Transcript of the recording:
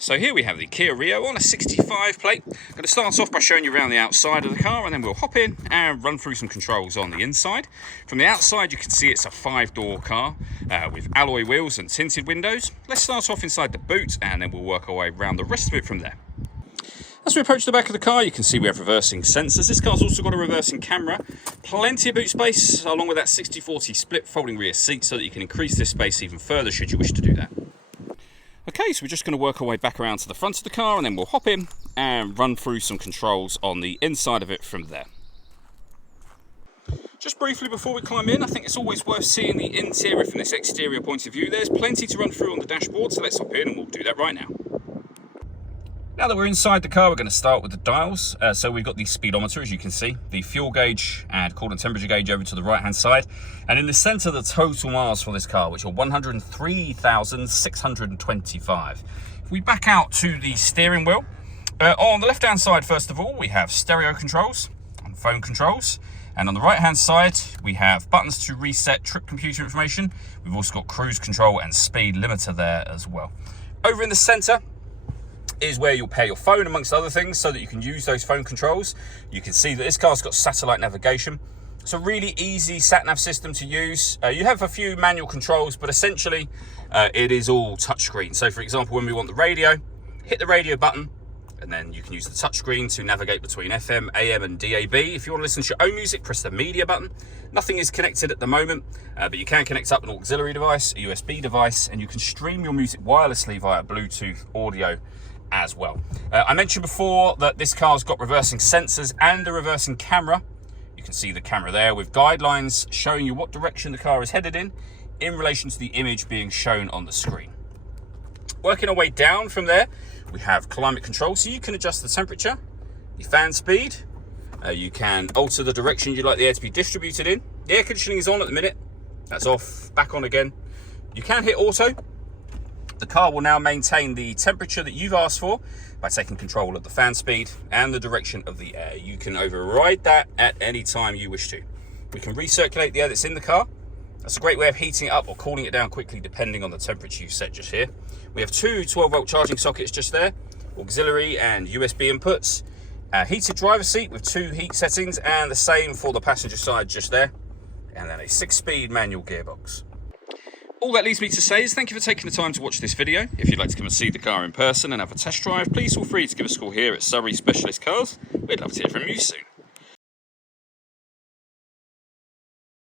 So here we have the Kia Rio on a 65 plate. I'm going to start off by showing you around the outside of the car, and then we'll hop in and run through some controls on the inside. From the outside you can see it's a 5-door car with alloy wheels and tinted windows. Let's start off inside the boot and then we'll work our way around the rest of it from there. As we approach the back of the car, you can see we have reversing sensors. This car's also got a reversing camera, plenty of boot space, along with that 60/40 split folding rear seat so that you can increase this space even further should you wish to do that. Okay, so we're just going to work our way back around to the front of the car and then we'll hop in and run through some controls on the inside of it from there. Just briefly before we climb in, I think it's always worth seeing the interior from this exterior point of view. There's plenty to run through on the dashboard, so let's hop in and we'll do that right now. Now that we're inside the car, we're going to start with the dials. So we've got the speedometer, as you can see, the fuel gauge and coolant temperature gauge over to the right hand side. And in the center, the total miles for this car, which are 103,625. If we back out to the steering wheel, on the left hand side, first of all, we have stereo controls and phone controls. And on the right hand side, we have buttons to reset trip computer information. We've also got cruise control and speed limiter there as well. Over in the center is where you'll pair your phone amongst other things so that you can use those phone controls. You can see that this car's got satellite navigation. It's a really easy sat-nav system to use. You have a few manual controls, but essentially it is all touchscreen. So for example, when we want the radio, hit the radio button, and then you can use the touchscreen to navigate between FM, AM and DAB. If you want to listen to your own music, press the media button. Nothing is connected at the moment, but you can connect up an auxiliary device, a USB device, and you can stream your music wirelessly via Bluetooth audio as well. I mentioned before that this car's got reversing sensors and a reversing camera. You can see the camera there with guidelines showing you what direction the car is headed in relation to the image being shown on the screen. Working our way down from there, we have climate control, so you can adjust the temperature, the fan speed, you can alter the direction you'd like the air to be distributed in. The air conditioning is on at the minute, that's off, back on again. You can hit auto. The car will now maintain the temperature that you've asked for by taking control of the fan speed and the direction of the air. You can override that at any time you wish to. We can recirculate the air that's in the car. That's a great way of heating it up or cooling it down quickly depending on the temperature you've set just here. We have two 12-volt charging sockets just there, auxiliary and USB inputs. A heated driver seat with 2 heat settings and the same for the passenger side just there. And then a 6-speed manual gearbox. All that leaves me to say is thank you for taking the time to watch this video. If you'd like to come and see the car in person and have a test drive, please feel free to give us a call here at Surrey Specialist Cars. We'd love to hear from you soon.